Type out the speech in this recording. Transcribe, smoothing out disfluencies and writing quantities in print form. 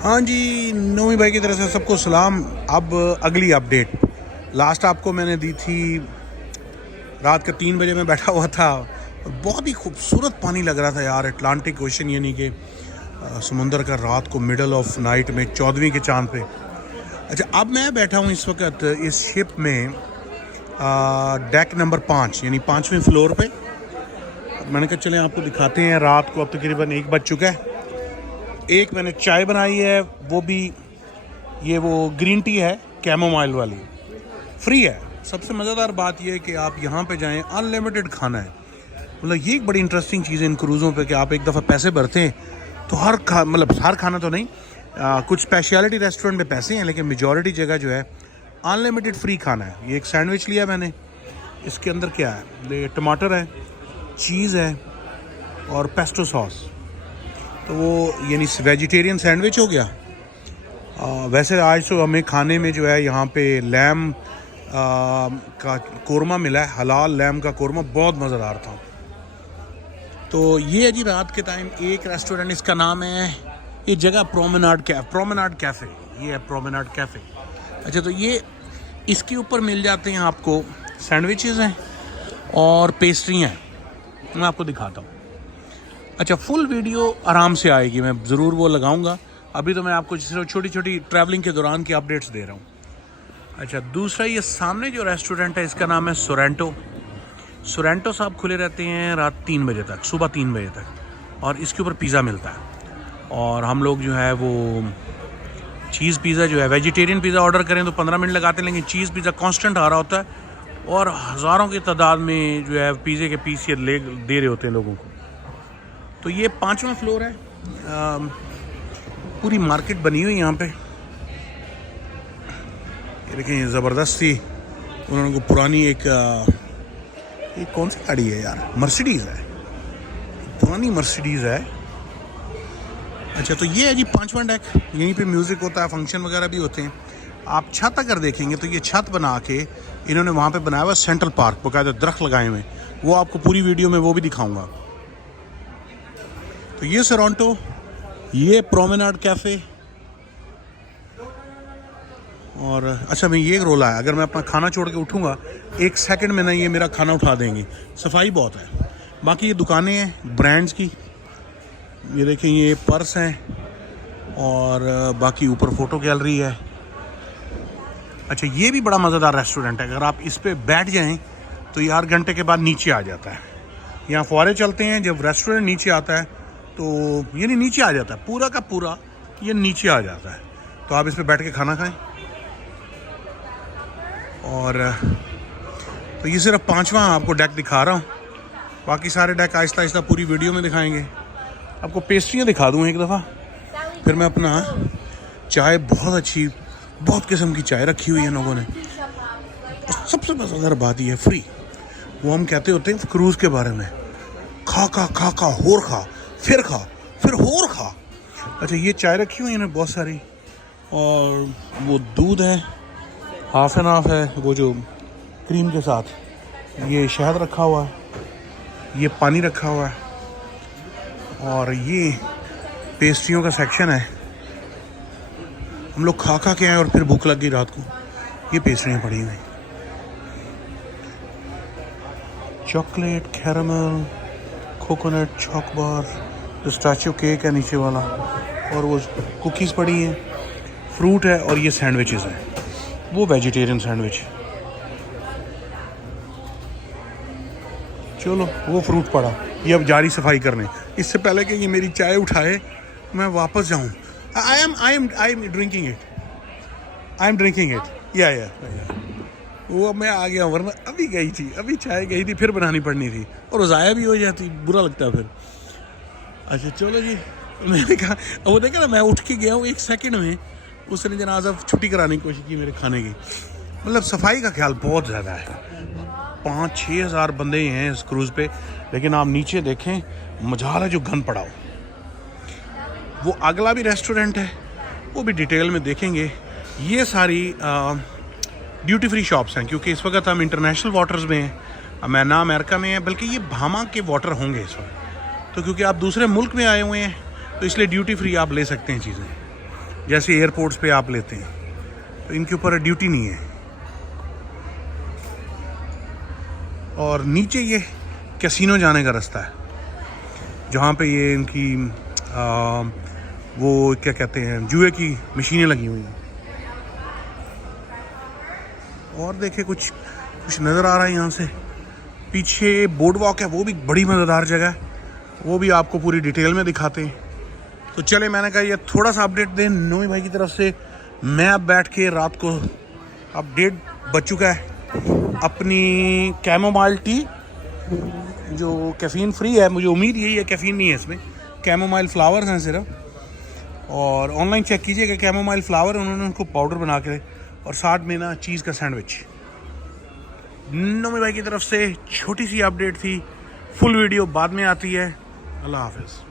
हाँ जी, नोमी भाई की तरफ से सबको सलाम। अब अगली अपडेट लास्ट आपको मैंने दी थी, रात के 3 बजे मैं बैठा हुआ था और बहुत ही खूबसूरत पानी लग रहा था यार। अटलांटिक ओशन यानी कि समुंदर का रात को मिडल ऑफ नाइट में 14वीं के चांद पे। अच्छा, अब मैं बैठा हूँ इस वक्त इस शिप में डेक नंबर 5 यानी 5वें फ्लोर पे। मैंने कहा चलें आपको दिखाते हैं। रात को अब तकरीबन 1 बज चुका है। एक मैंने चाय बनाई है, वो भी ये वो ग्रीन टी है, कैमोमाइल वाली, फ्री है। सबसे मज़ेदार बात ये है कि आप यहाँ पे जाएं, अनलिमिटेड खाना है। मतलब ये एक बड़ी इंटरेस्टिंग चीज़ है इन क्रूज़ों पे कि आप एक दफ़ा पैसे भरते हैं तो हर खाना तो नहीं, कुछ स्पेशलिटी रेस्टोरेंट में पैसे हैं, लेकिन मेजॉरिटी जगह जो है अनलिमिटेड फ्री खाना है। ये एक सैंडविच लिया मैंने, इसके अंदर क्या है, ये टमाटर है, चीज़ है और पेस्टो सॉस। तो वो यानी वेजिटेरियन सैंडविच हो गया। वैसे आज तो हमें खाने में जो है यहाँ पे लैम का कोरमा मिला है, हलाल लैम का कोरमा, बहुत मज़ेदार था। तो ये है जी रात के टाइम एक रेस्टोरेंट, इसका नाम है, ये जगह प्रोमेनाड कैफ़े, ये है प्रोमेनाड कैफ़े। अच्छा, तो ये इसके ऊपर मिल जाते हैं आपको सैंडविचेस हैं और पेस्ट्रियाँ हैं। मैं आपको दिखाता हूँ। अच्छा, फुल वीडियो आराम से आएगी, मैं ज़रूर वो लगाऊंगा। अभी तो मैं आपको सिर्फ छोटी छोटी ट्रैवलिंग के दौरान की अपडेट्स दे रहा हूँ। अच्छा, दूसरा ये सामने जो रेस्टोरेंट है इसका नाम है सोरेंटो साहब। खुले रहते हैं रात 3 बजे तक, सुबह 3 बजे तक, और इसके ऊपर पिज़्ज़ा मिलता है। और हम लोग जो है वो चीज़ पिज़्ज़ा जो है, वेजिटेरियन पिज़्ज़ा ऑर्डर करें तो 15 मिनट लगाते हैं, लेकिन चीज़ पिज़्ज़ा कांस्टेंट आ रहा होता है और हज़ारों की तादाद में जो है पिज़्ज़े के पीस ये दे रहे होते हैं लोगों को। तो ये 5वां फ्लोर है। पूरी मार्केट बनी हुई यहाँ पे। ये देखें, ये ज़बरदस्ती उन्होंने को पुरानी एक ये कौन सी गाड़ी है यार, मर्सिडीज़ है, पुरानी मर्सिडीज़ है। अच्छा, तो ये है जी 5वां डेक। यहीं पे म्यूज़िक होता है, फंक्शन वगैरह भी होते हैं। आप छत अगर देखेंगे तो ये छत बना के इन्होंने वहाँ पे बनाया हुआ सेंट्रल पार्क, बाकायदा दरख्त लगाए हुए, वो आपको पूरी वीडियो में वो भी दिखाऊँगा। तो ये सोरेंटो, ये प्रोमेनाड कैफ़े। और अच्छा, मैं ये रोला है, अगर मैं अपना खाना छोड़ के उठूँगा 1 सेकंड में ना ये मेरा खाना उठा देंगे। सफाई बहुत है। बाकी ये दुकानें हैं ब्रांड्स की, ये देखें, ये पर्स हैं और बाकी ऊपर फ़ोटो गैलरी है। अच्छा, ये भी बड़ा मज़ेदार रेस्टोरेंट है। अगर आप इस पर बैठ जाएँ तो ये 8 घंटे के बाद नीचे आ जाता है। यहाँ फुहारे चलते हैं, जब रेस्टोरेंट नीचे आता है तो यानी नीचे आ जाता है, पूरा का पूरा ये नीचे आ जाता है। तो आप इस पे बैठ के खाना खाएं। और तो ये सिर्फ 5वां आपको डेक दिखा रहा हूँ, बाकी सारे डेक आहिस्ता आहिस्ता पूरी वीडियो में दिखाएंगे। आपको पेस्ट्रियाँ दिखा दूँ एक दफ़ा, फिर मैं अपना चाय, बहुत अच्छी, बहुत किस्म की चाय रखी हुई है लोगों ने। और सबसे मज़ेदार बात ये है, फ्री। वो हम कहते होते हैं क्रूज़ के बारे में, खा होर खा, फिर होर खा। अच्छा, ये चाय रखी हुई है ना बहुत सारी, और वो दूध है, हाफ एंड हाफ है, वो जो क्रीम के साथ, ये शहद रखा हुआ है, ये पानी रखा हुआ है, और ये पेस्ट्रियों का सेक्शन है। हम लोग खा के आए और फिर भूख लग गई रात को, ये पेस्ट्रियाँ पड़ी हुई, chocolate, caramel, coconut, chocobar, pistachio cake है नीचे वाला, और वो कुकीज़ पड़ी हैं, फ्रूट है, और ये सैंडविचेस हैं, वो वेजिटेरियन सैंडविच। चलो, वो फ्रूट पड़ा, ये अब जारी सफाई करने। इससे पहले कि ये मेरी चाय उठाए मैं वापस जाऊँ, आई एम ड्रिंकिंग इट, या वो मैं आ गया, वरना अभी गई थी, अभी चाय गई थी, फिर बनानी पड़नी थी, और ज़ाया भी हो जाती, बुरा लगता है फिर। अच्छा चलो जी, मैंने कहा, वो देखा ना, मैं उठ के गया हूँ 1 सेकंड में, उसने जनाजा छुट्टी कराने की कोशिश की मेरे खाने की। मतलब सफाई का ख्याल बहुत ज़्यादा है। 5-6 हज़ार बंदे हैं इस क्रूज़ पे, लेकिन आप नीचे देखें, मजाल है जो गंद पड़ा हो। वो अगला भी रेस्टोरेंट है, वो भी डिटेल में देखेंगे। ये सारी ड्यूटी फ्री शॉप्स हैं, क्योंकि इस वक्त हम इंटरनेशनल वाटर्स में हैं, मैं ना अमेरिका में है, बल्कि ये भामा के वाटर होंगे इस वक्त। तो क्योंकि आप दूसरे मुल्क में आए हुए हैं, तो इसलिए ड्यूटी फ्री आप ले सकते हैं चीज़ें। जैसे एयरपोर्ट्स पे आप लेते हैं, तो इनके ऊपर ड्यूटी नहीं है। और नीचे ये कैसीनो जाने का रास्ता है, जहाँ पे ये इनकी वो क्या कहते हैं, जुए की मशीनें लगी हुई हैं। और देखिए कुछ नज़र आ रहा है यहाँ से। पीछे बोर्ड वॉक है, वो भी बड़ी मज़ेदार जगह है, वो भी आपको पूरी डिटेल में दिखाते हैं। तो चले, मैंने कहा ये थोड़ा सा अपडेट दें नोमी भाई की तरफ से। मैं अब बैठ के रात को, अब 1:30 बज चुका है, अपनी कैमोमाइल टी जो कैफ़ीन फ्री है, मुझे उम्मीद यही है कैफ़ीन नहीं है इसमें, कैमोमाइल फ्लावर्स हैं सिर्फ। और ऑनलाइन चेक कीजिएगा कैमोमाइल फ्लावर, उन्होंने उनको पाउडर बना के, और साथ में ना चीज़ का सैंडविच। नोमी भाई की तरफ से छोटी सी अपडेट थी, फुल वीडियो बाद में आती है। अल्लाह हाफ़िज़।